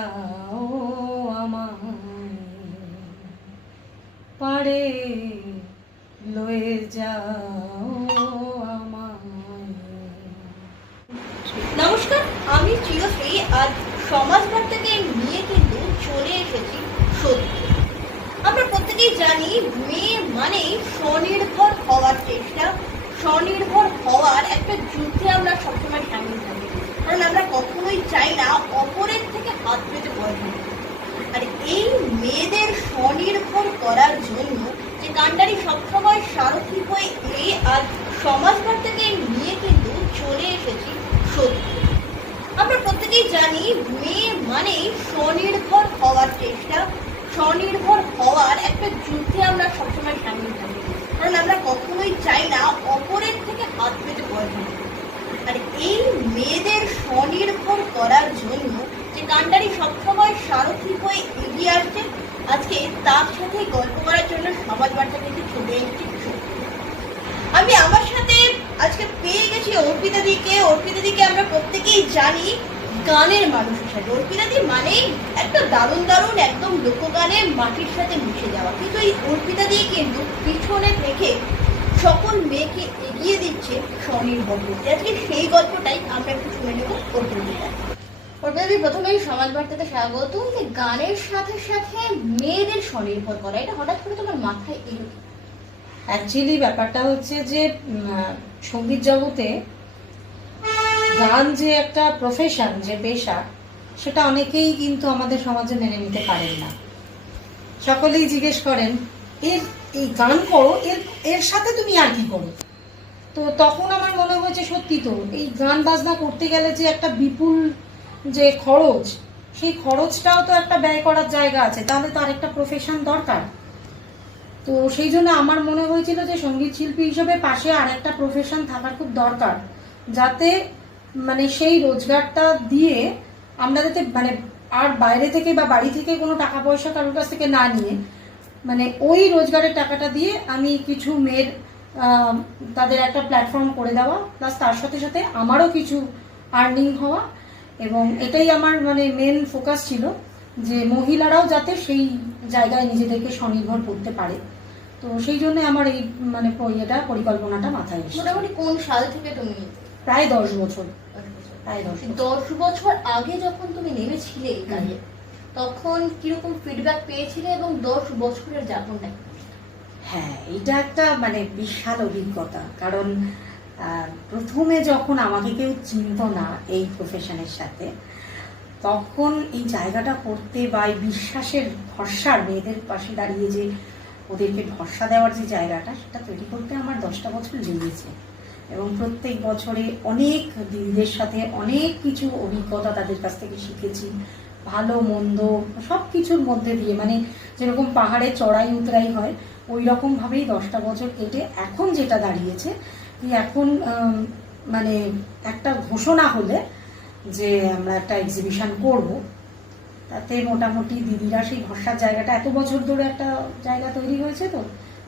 যাও আমায়। লয়ে নমস্কার, আমি চিরশ্রী আজ সমাজবার্তাকে নিয়ে কিন্তু চলে এসেছি সত্যি। আমরা প্রত্যেকেই জানি, মেয়ে মানেই স্বনির্ভর হওয়ার চেষ্টা। স্বনির্ভর হওয়ার একটা যুদ্ধে আমরা সবসময় সামিল থাকি। কারণ আমরা কখনোই চাই না অপরের থেকে হাত পেতে ভয় আর এই মেয়েদের স্বনির্ভর করার জন্য যে কান্ডারি সবসময় সারথি হয়ে এই আর আজ সমাজবার্তাকে নিয়ে কিন্তু চলে এসেছি সত্যি। আমরা প্রত্যেকেই জানি মেয়ে মানেই স্বনির্ভর হওয়ার চেষ্টা। স্বনির্ভর হওয়ার একটা যুদ্ধে আমরা সবসময় সামিল থাকি। কারণ আমরা কখনোই চাই না অপরের থেকে হাত পেতে থাকি আর এই মেয়েদের স্বনির্ভর করার জন্য যে কাণ্ডারি সবসময় সারথি হয়ে এগিয়ে আসছে, আজকে তার সাথে গল্প করার জন্য সমাজ বার্তা কিন্তু চলে এসেছি আমি আমার সাথে আজকে পেয়ে গেছি অর্পিতা দিকে। অর্পিতা দিকে আমরা প্রত্যেকেই জানি গানের মানুষ হিসাবে অর্পিতা দি মানেই একটা দারুণ দারুণ একদম লোকগানের মাটির সাথে মিশে যাওয়া। কিন্তু এই অর্পিতা দিয়ে কিন্তু পিছনে থেকে সকল মেয়েকে এগিয়ে দিচ্ছে স্বনির্ভর করতে আজকে সেই গল্পটাই আমরা একটু শুনে নেব অর্পিতা দিকে প্রথমেই সমাজ বার্তাতে স্বাগত। যে গানের সাথে সাথে মেয়েদের স্বনির্ভর করা এটা হঠাৎ করে তোমার মাথায় এলো অ্যাকচুয়ালি ব্যাপারটা হচ্ছে যে সংগীত জগতে গান যে একটা প্রফেশন যে পেশা সেটা অনেকেই কিন্তু আমাদের সমাজে মেনে নিতে পারেন না। সকলেই জিজ্ঞেস করেন এর এই গান করো, এর এর সাথে তুমি আর কি করো? তো তখন আমার মনে হয়েছে সত্যি তো, এই গান বাজনা করতে গেলে যে একটা বিপুল যে খরচ, সেই খরচটাও তো একটা ব্যয় করার জায়গা আছে, তাহলে তো আরেকটা প্রফেশন দরকার। তো সেই জন্য আমার মনে হয়েছিল যে সংগীত শিল্পী হিসেবে পাশে আর একটা প্রফেশন থাকার খুব দরকার, যাতে মানে সেই রোজগারটা দিয়ে আমরা যাতে মানে আর বাইরে থেকে বা বাড়ি থেকে কোনো টাকা পয়সা কারোর কাছ থেকে না নিয়ে মানে ওই রোজগারের টাকাটা দিয়ে আমি কিছু মেয়ের তাদের একটা প্ল্যাটফর্ম করে দেওয়া প্লাস তার সাথে সাথে আমারও কিছু আর্নিং হওয়া এবং এটাই আমার মানে মেন ফোকাস ছিল যে মহিলারাও যাতে সেই জায়গায় নিজেদেরকে স্বনির্ভর করতে পারে। তো সেই জন্য আমার এই মানে ইয়েটা পরিকল্পনাটা মাথায় এসেছে। মোটামুটি কোন সাল থেকে তুমি প্রায় দশ বছর। প্রায় দশ বছর। দশ বছর আগে যখন তুমি নেমেছিলে এই কাজে তখন কীরকম ফিডব্যাক পেয়েছিলে এবং দশ বছরের যাপনটা হ্যাঁ এটা একটা মানে বিশাল অভিজ্ঞতা। কারণ প্রথমে যখন আমাকে কেউ চিনত না এই প্রফেশনের সাথে, তখন এই জায়গাটা করতে বা এই বিশ্বাসের ভরসার মেয়েদের পাশে দাঁড়িয়ে যে ওদেরকে ভরসা দেওয়ার যে জায়গাটা, সেটা তৈরি করতে আমার দশটা বছর লেগেছে। এবং প্রত্যেক বছরে অনেক দিদিদের সাথে অনেক কিছু অভিজ্ঞতা তাদের কাছ থেকে শিখেছি। ভালো মন্দ সব কিছুর মধ্যে দিয়ে মানে যেরকম পাহাড়ে চড়াই উতরাই হয় ওই রকম ভাবেই দশটা বছর কেটে এখন যেটা দাঁড়িয়েছে কি এখন মানে একটা ঘোষণা হলে যে আমরা একটা এক্সিবিশন করব তাতে মোটামুটি দিদিরা সেই ভরসার জায়গাটা এত বছর ধরে একটা জায়গা তৈরি হয়েছে তো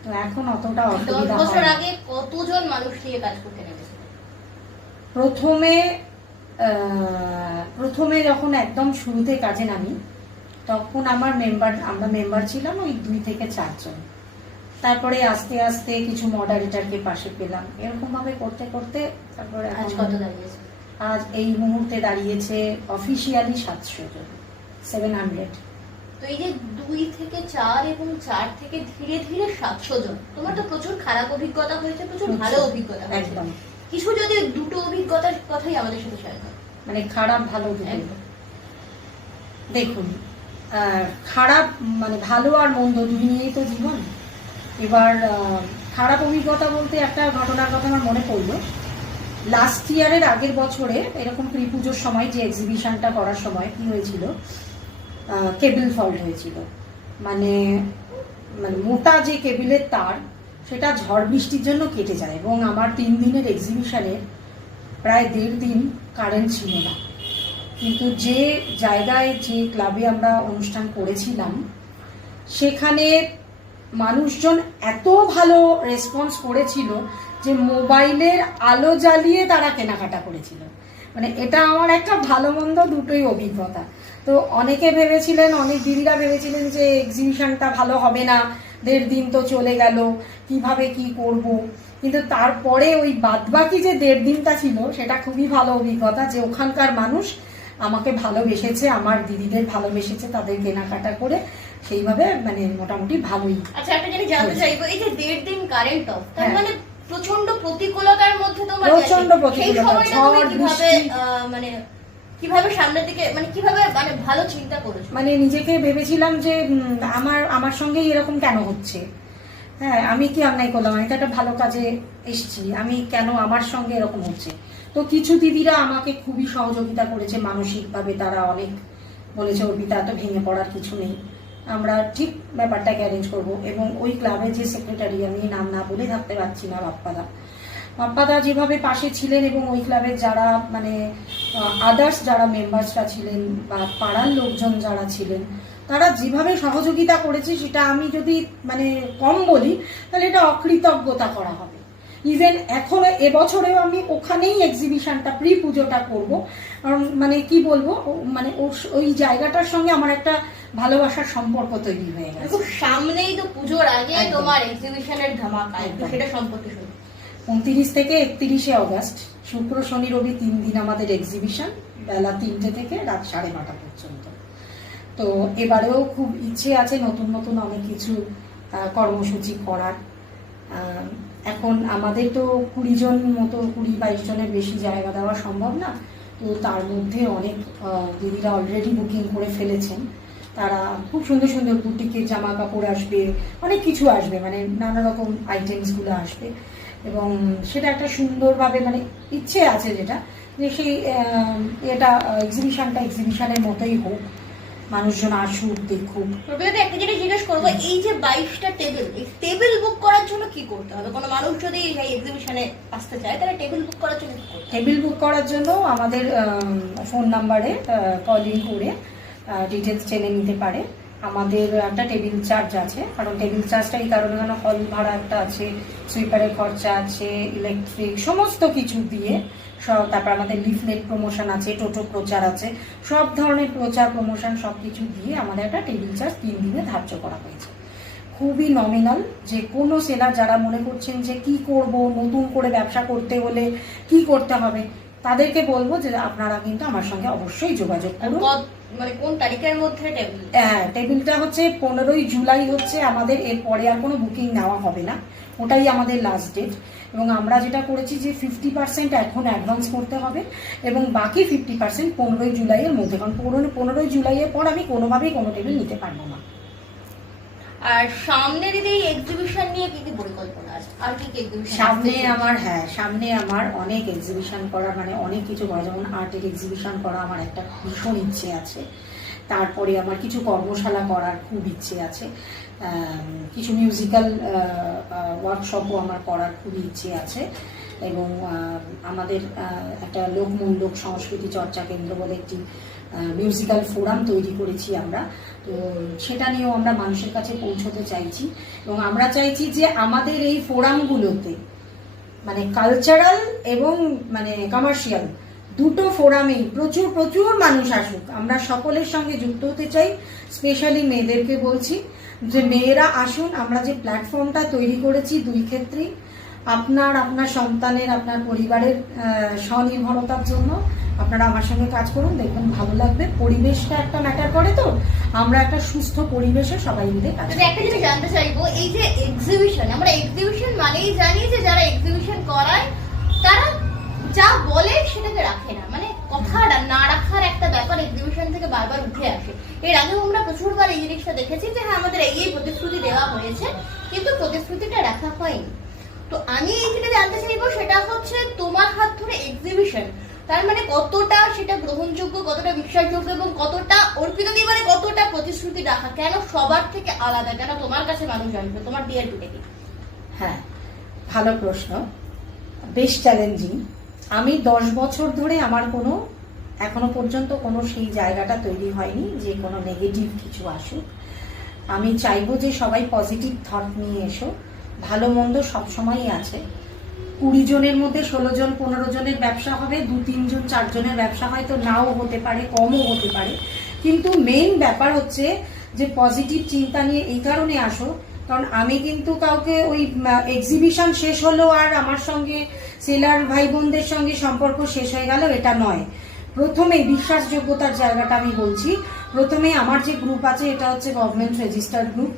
তো এখন অতটা অসুবিধা বছর আগে কতজন মানুষ নিয়ে কাজ করতে প্রথমে প্রথমে যখন একদম শুরুতে কাজে নামি তখন আমার মেম্বার আমরা মেম্বার ছিলাম ওই দুই থেকে চারজন। তারপরে আস্তে আস্তে কিছু মডারেটারকে পাশে পেলাম। এরকম ভাবে করতে করতে তারপরে আজ কত দাঁড়িয়েছে? আজ এই মুহূর্তে দাঁড়িয়েছে অফিসিয়ালি সাতশো জন সেভেন হান্ড্রেড তো এই যে দুই থেকে চার এবং চার থেকে ধীরে ধীরে সাতশো জন তোমার তো প্রচুর খারাপ অভিজ্ঞতা হয়েছে প্রচুর ভালো অভিজ্ঞতা একদম। কিছু যদি দুটো অভিজ্ঞতার কথাই আমাদের সাথে শেয়ার করো। মানে খারাপ ভালো দেখুন খারাপ মানে ভালো আর মন্দ দুই নিয়েই তো জীবন। এবার খারাপ অভিজ্ঞতা বলতে একটা ঘটনার কথা আমার মনে পড়ল। লাস্ট ইয়ারের আগের বছরে এরকম প্রি পুজোর সময় যে এক্সিবিশনটা করার সময় কি হয়েছিল? কেবিল ফল্ট হয়েছিল। মানে মানে মোটা যে কেবিলের তার সেটা ঝড় বৃষ্টির জন্য কেটে যায়। এবং আমার তিন দিনের এক্সিবিশনের প্রায় দেড় দিন কারেন্ট ছিল না। কিন্তু যে জায়গায়, যে ক্লাবে আমরা অনুষ্ঠান করেছিলাম, সেখানে মানুষজন এত ভালো রেসপন্স করেছিল যে মোবাইলের আলো জ্বালিয়ে তারা কেনাকাটা করেছিল। মানে এটা আমার একটা ভালো মন্দ দুটোই অভিজ্ঞতা। তো অনেকে ভেবেছিলেন অনেক দিদিরা ভেবেছিলেন যে এক্সিবিশনটা ভালো হবে না দেড় দিন তো চলে গেল কীভাবে কি করব কিন্তু তারপরে ওই বাদবাকি যে দেড় দিনটা ছিল সেটা খুবই ভালো অভিজ্ঞতা যে ওখানকার মানুষ আমাকে ভালোবেসেছে আমার দিদিদের ভালোবেসেছে তাদের কেনাকাটা করে সেইভাবে মানে মোটামুটি ভালোই আচ্ছা একটা জিনিস জানতে চাইব এই যে দেড় দিন কারেন্ট অফ তার হ্যাঁ। মানে প্রচণ্ড প্রতিকূলতার মধ্যে তোমার প্রচণ্ড গেছে। প্রতিকূলতা, ঝড়, বৃষ্টি। মানে কীভাবে সামনের দিকে মানে কীভাবে মানে ভালো চিন্তা করেছ? মানে নিজেকে ভেবেছিলাম যে আমার আমার সঙ্গেই এরকম কেন হচ্ছে? হ্যাঁ আমি কি অন্যায় করলাম? আমি তো একটা ভালো কাজে এসেছি। আমি কেন আমার সঙ্গে এরকম হচ্ছে? তো কিছু দিদিরা আমাকে খুবই সহযোগিতা করেছে মানসিকভাবে। তারা অনেক বলেছে, অর্পিতা, এত ভেঙে পড়ার কিছু নেই। আমরা ঠিক ব্যাপারটাকে অ্যারেঞ্জ করব। এবং ওই ক্লাবের যে সেক্রেটারি আমি নাম না বলে থাকতে পারছি না বাপ্পাদা। বাপ্পাদা যেভাবে পাশে ছিলেন এবং ওই ক্লাবের যারা মানে আদার্স যারা মেম্বার্সরা ছিলেন বা পাড়ার লোকজন যারা ছিলেন তারা যেভাবে সহযোগিতা করেছে সেটা আমি যদি মানে কম বলি তাহলে এটা অকৃতজ্ঞতা করা হবে। ইভেন এখনও এবছরেও আমি ওখানেই এক্সিবিশনটা প্রি পুজোটা করব। কারণ মানে কি বলব মানে ওই জায়গাটার সঙ্গে আমার একটা ভালোবাসার সম্পর্ক তৈরি হয়ে গেছে। সামনেই তো পুজোর আগে তোমার এক্সিবিশনের ধামাকা। সেটা সম্পর্কে উনত্রিশ থেকে একত্রিশে অগস্ট, শুক্র, শনি, রবি তিন দিন আমাদের এক্সিবিশন বেলা তিনটে থেকে রাত সাড়ে নটা পর্যন্ত। তো এবারেও খুব ইচ্ছে আছে নতুন নতুন অনেক কিছু কর্মসূচি করার। এখন আমাদের তো কুড়ি জন মতো, কুড়ি বাইশ জনের বেশি জায়গা দেওয়া সম্ভব না। তো তার মধ্যে অনেক দিদিরা অলরেডি বুকিং করে ফেলেছেন। তারা খুব সুন্দর সুন্দর বুটিকের জামা কাপড় আসবে, অনেক কিছু আসবে মানে নানা রকম আইটেমসগুলো আসবে। এবং সেটা একটা সুন্দরভাবে মানে ইচ্ছে আছে যেটা যে সেই এটা এক্সিবিশনটা এক্সিবিশনের মতোই হোক মানুষজন আসুক দেখুক। প্রকৃতি একটা জিনিস জিজ্ঞেস করব এই যে বাইশটা টেবিল এই টেবিল বুক করার জন্য কি করতে হবে? কোনো মানুষ যদি এই এক্সিবিশনে আসতে চায় তাহলে টেবিল বুক করার জন্য টেবিল বুক করার জন্য আমাদের ফোন নাম্বারে কলিং করে ডিটেলস জেনে নিতে পারে। আমাদের একটা টেবিল চার্জ আছে। কারণ টেবিল চার্জটা এই কারণে কেন হল ভাড়া একটা আছে সুইপারের খরচা আছে ইলেকট্রিক সমস্ত কিছু দিয়ে সব তারপর আমাদের লিফলেট প্রমোশন আছে টোটো প্রচার আছে সব ধরনের প্রচার প্রমোশন সব কিছু দিয়ে আমাদের একটা টেবিল চার্জ তিন দিনে ধার্য করা হয়েছে। খুবই নমিনাল যে কোনো সেলার যারা মনে করছেন যে কি করব নতুন করে ব্যবসা করতে হলে কি করতে হবে তাদেরকে বলব যে আপনারা কিন্তু আমার সঙ্গে অবশ্যই যোগাযোগ করুন। মানে কোন তারিখের মধ্যে টেবিল হ্যাঁ টেবিলটা হচ্ছে পনেরোই জুলাই হচ্ছে, আমাদের এরপরে আর কোনো বুকিং নেওয়া হবে না। ওটাই আমাদের লাস্ট ডেট এবং আমরা যেটা করেছি যে ফিফটি পার্সেন্ট এখন অ্যাডভান্স করতে হবে, এবং বাকি ফিফটি পার্সেন্ট পনেরোই জুলাইয়ের মধ্যে। কারণ পনেরো, পনেরোই জুলাইয়ের পর আমি কোনোভাবেই কোনো টেবিল নিতে পারব না। আর সামনে দিদি এক্সিবিশন নিয়ে কি কি পরিকল্পনা আছে? আর কি কি এক্সিবিশন সামনে আমার হ্যাঁ সামনে আমার অনেক এক্সিবিশন করার মানে অনেক কিছু করা যেমন আর্টের এক্সিবিশন করা আমার একটা ভীষণ ইচ্ছে আছে। তারপরে আমার কিছু কর্মশালা করার খুব ইচ্ছে আছে। কিছু মিউজিক্যাল ওয়ার্কশপও আমার করার খুব ইচ্ছে আছে। এবং আমাদের একটা লোকমূল্যক সংস্কৃতি চর্চা কেন্দ্র বলে একটি মিউজিক্যাল ফোরাম তৈরি করেছি আমরা। তো সেটা নিয়েও আমরা মানুষের কাছে পৌঁছতে চাইছি এবং আমরা চাইছি যে আমাদের এই ফোরামগুলোতে মানে কালচারাল এবং মানে কমার্শিয়াল দুটো ফোরামেই প্রচুর প্রচুর মানুষ আসুক। আমরা সকলের সঙ্গে যুক্ত হতে চাই। স্পেশালি মেয়েদেরকে বলছি যে, মেয়েরা আসুন, আমরা যে প্ল্যাটফর্মটা তৈরি করেছি দুই ক্ষেত্রেই আপনার আপনার সন্তানের আপনার পরিবারের স্বনির্ভরতার জন্য আপনারা আমার সঙ্গে কাজ করুন দেখবেন ভালো লাগবে। পরিবেশটা একটা ম্যাটার করে তো। আমরা একটা সুস্থ পরিবেশে সবাই মিলে কাজ একটা জিনিস জানতে চাইব এই যে এক্সিবিশন আমরা এক্সিবিশন মানেই জানি যে যারা এক্সিবিশন করায় তারা যা বলে সেটাকে রাখে না। মানে কথা না রাখার একটা ব্যাপার এক্সিবিশন থেকে বারবার উঠে আসে। এর আগেও আমরা প্রচুরবার এই জিনিসটা দেখেছি যে হ্যাঁ আমাদের এই এই প্রতিশ্রুতি দেওয়া হয়েছে কিন্তু প্রতিশ্রুতিটা রাখা হয়নি। তো আমি এই জানতে চাইব সেটা হচ্ছে তোমার হাত ধরে এক্সিবিশন তার মানে কতটা সেটা গ্রহণযোগ্য, কতটা বিশ্বাসযোগ্য এবং কতটা অর্পিত দিয়ে মানে কতটা প্রতিশ্রুতি রাখা? কেন সবার থেকে আলাদা? কেন তোমার কাছে মানুষ আসবে? তোমার ডিএলপিটা কি? হ্যাঁ ভালো প্রশ্ন। বেশ চ্যালেঞ্জিং আমি দশ বছর ধরে আমার কোনো, এখনও পর্যন্ত কোনো সেই জায়গাটা তৈরি হয়নি যে কোনো নেগেটিভ কিছু আসুক। আমি চাইব যে সবাই পজিটিভ থট নিয়ে এসো। ভালো মন্দ সবসময়ই আছে। কুড়ি জনের মধ্যে ষোলো জন, পনেরো জনের ব্যবসা হবে, দু তিনজন চারজনের ব্যবসা হয়তো নাও হতে পারে, কমও হতে পারে। কিন্তু মেইন ব্যাপার হচ্ছে যে পজিটিভ চিন্তা নিয়ে এই কারণে আসো, কারণ আমি কিন্তু কাউকে ওই এক্সিবিশন শেষ হলো আর আমার সঙ্গে সেলার ভাই বোনদের সঙ্গে সম্পর্ক শেষ হয়ে গেল, এটা নয়। প্রথমে বিশ্বাসযোগ্যতার জায়গাটা আমি বলছি। প্রথমে আমার যে গ্রুপ আছে, এটা হচ্ছে গভর্নমেন্ট রেজিস্টার্ড গ্রুপ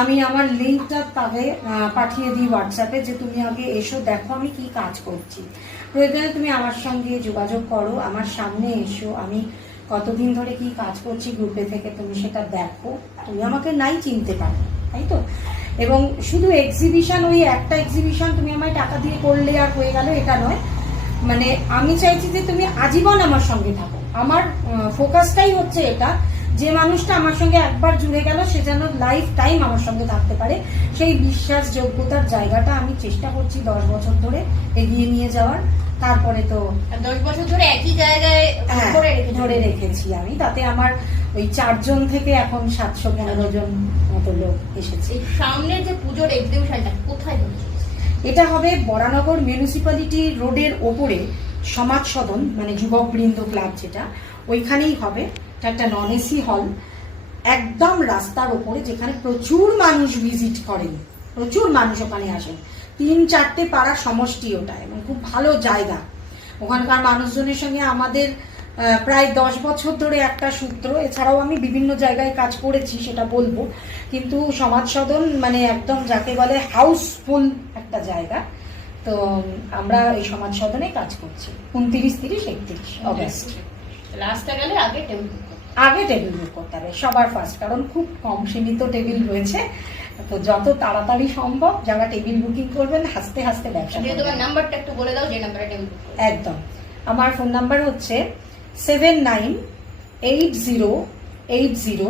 আমি আমার লিঙ্কটা তাকে পাঠিয়ে দিই হোয়াটসঅ্যাপে যে তুমি আগে এসো, দেখো আমি কি কাজ করছি। প্রয়োজনে তুমি আমার সঙ্গে যোগাযোগ করো, আমার সামনে এসো। আমি কতদিন ধরে কি কাজ করছি গ্রুপে থেকে তুমি সেটা দেখো। তুমি আমাকে নাই চিনতে পারো, তাই তো? এবং শুধু এক্সিবিশন ওই একটা এক্সিবিশন তুমি আমায় টাকা দিয়ে করলে আর হয়ে গেল, এটা নয়। মানে আমি চাইছি যে তুমি আজীবন আমার সঙ্গে থাকো। আমার ফোকাসটাই হচ্ছে এটা যে মানুষটা আমার সঙ্গে একবার জুড়ে গেল সে যেন লাইফ টাইম আমার সঙ্গে থাকতে পারে। সেই বিশ্বাসযোগ্যতার জায়গাটা আমি চেষ্টা করছি দশ বছর ধরে এগিয়ে নিয়ে যাওয়ার। তারপরে তো দশ বছর ধরে একই জায়গায় হ্যাঁ, ধরে রেখেছি। আমি। তাতে আমার ওই চারজন থেকে এখন সাতশো পনেরো জন মতো লোক এসেছে। সামনের যে পুজোর এক্সিবিশনটা কোথায় এটা হবে বরানগর মিউনিসিপ্যালিটি রোডের ওপরে সমাজ সদন মানে যুবক বৃন্দ ক্লাব যেটা ওইখানেই হবে। একটা নন এসি হল একদম রাস্তার ওপরে যেখানে প্রচুর মানুষ ভিজিট করেন, প্রচুর মানুষ ওখানে আসেন। তিন, চারটে পাড়ার সমষ্টি ওটা, এবং খুব ভালো জায়গা। ওখানকার মানুষজনের সঙ্গে আমাদের প্রায় দশ বছর ধরে একটা সূত্র, এছাড়াও আমি বিভিন্ন জায়গায় কাজ করেছি, সেটা বলব। কিন্তু সমাজ সদন মানে একদম যাকে বলে হাউসফুল একটা জায়গা। তো, আমরা এই সমাজ সদনে কাজ করছি। উনত্রিশ তিরিশ একত্রিশ অগস্ট লাস্টে গেলে আগে টেবিল আগে টেবিল বুক করতে হবে সবার ফার্স্ট কারণ খুব কম সীমিত টেবিল রয়েছে। তো যত তাড়াতাড়ি সম্ভব যারা টেবিল বুকিং করবেন হাসতে হাসতে ব্যবসা দিয়ে তোমার নাম্বারটা একটু বলে দাও যে নাম্বারে টেবিল একদম। আমার ফোন নাম্বার হচ্ছে seven nine eight zero eight zero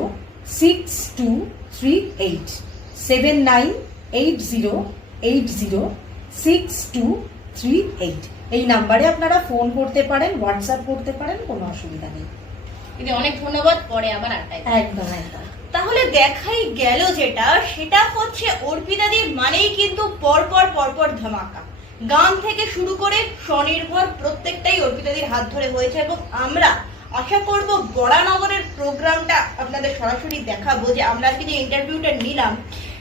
six two three eight seven nine eight zero eight zero six two three eight এই নাম্বারে আপনারা ফোন করতে পারেন হোয়াটসঅ্যাপ করতে পারেন কোনো অসুবিধা নেই। দিদি অনেক ধন্যবাদ পরে আবার আড্ডায় একদম একদম। তাহলে দেখাই গেল যেটা সেটা হচ্ছে অর্পিতাদি মানেই কিন্তু পরপর পরপর ধামাকা। গান থেকে শুরু করে স্বনির্ভর প্রত্যেকটাই অর্পিতাদির হাত ধরে হয়েছে এবং আমরা আশা করব বরানগরের প্রোগ্রামটা আপনাদের সরাসরি দেখাবো যে আমরা আজকে যে ইন্টারভিউটা নিলাম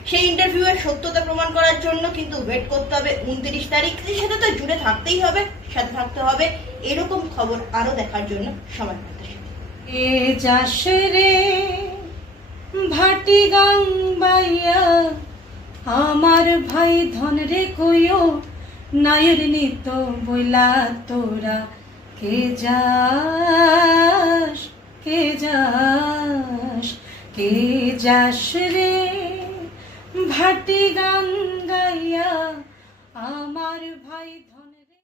সেই ইন্টারভিউয়ের সত্যতা প্রমাণ করার জন্য কিন্তু ওয়েট করতে হবে উনত্রিশ তারিখ। সাথে তো জুড়ে থাকতেই হবে সাথে থাকতে হবে। এরকম খবর আরও দেখার জন্য সাথে এ যাস রে ভাটি গাং বাইয়া, আমার ভাই ধন রে কইও, নায়ের নিত বইলা তোরা, কে যাস কে যাস কে যাস রে ভাটি গান গাইয়া, আমার ভাই